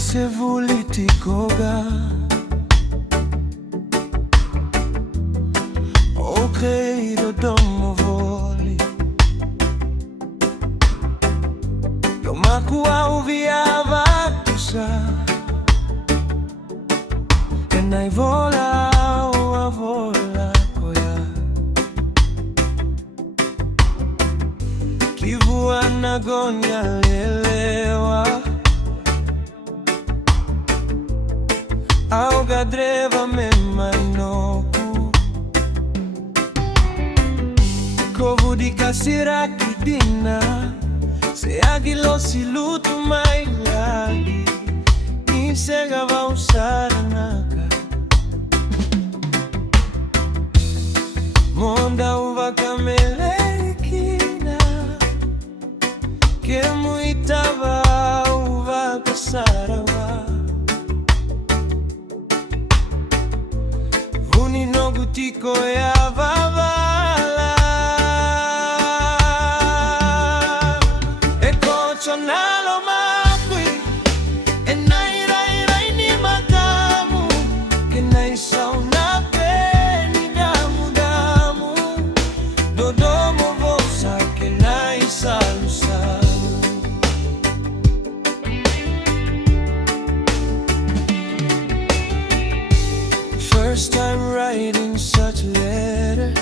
se voliti koga ho credo domo voli yo makua uviava tusa e nai vola o vola koya livua nagonya elewa auga dreva me mainoku kovu di kasiraki dina se agilo si luto mai lagi insega va usare naka monda uva kamelekina que muitava uva kasarawa no gutiko ya vavala e kocho nalo makui e nai rai ni matamu que nai sauna peni damudamu dodomo vosa que nai salu salu. First time writing such a letter,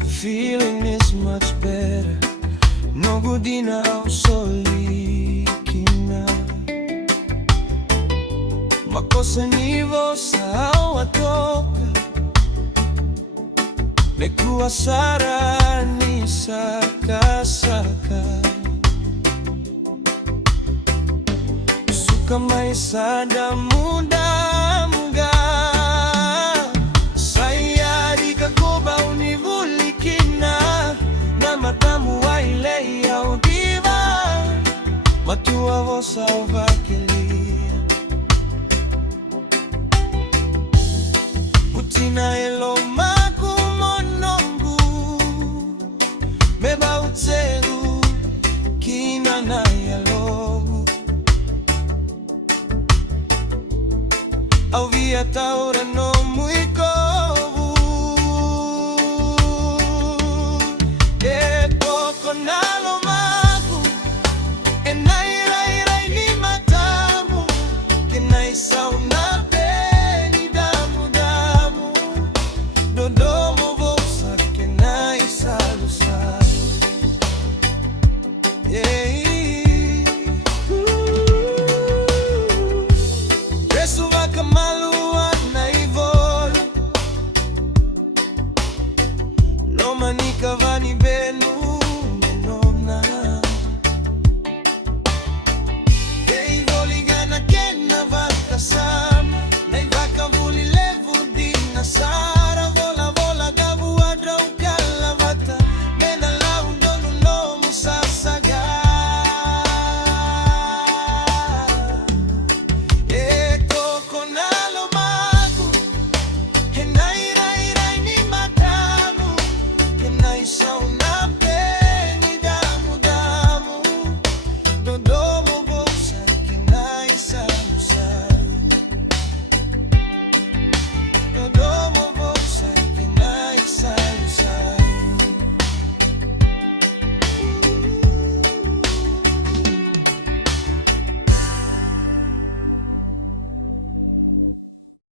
the feeling is much better. No godina au solikina makosa ni vosa au atoka mekua sara ni saka saka suka mai sada muda matamu waile ya udiva matua vosa uvakelia utina elo maku monongu meba utseru kina na yalogu au via taura no muito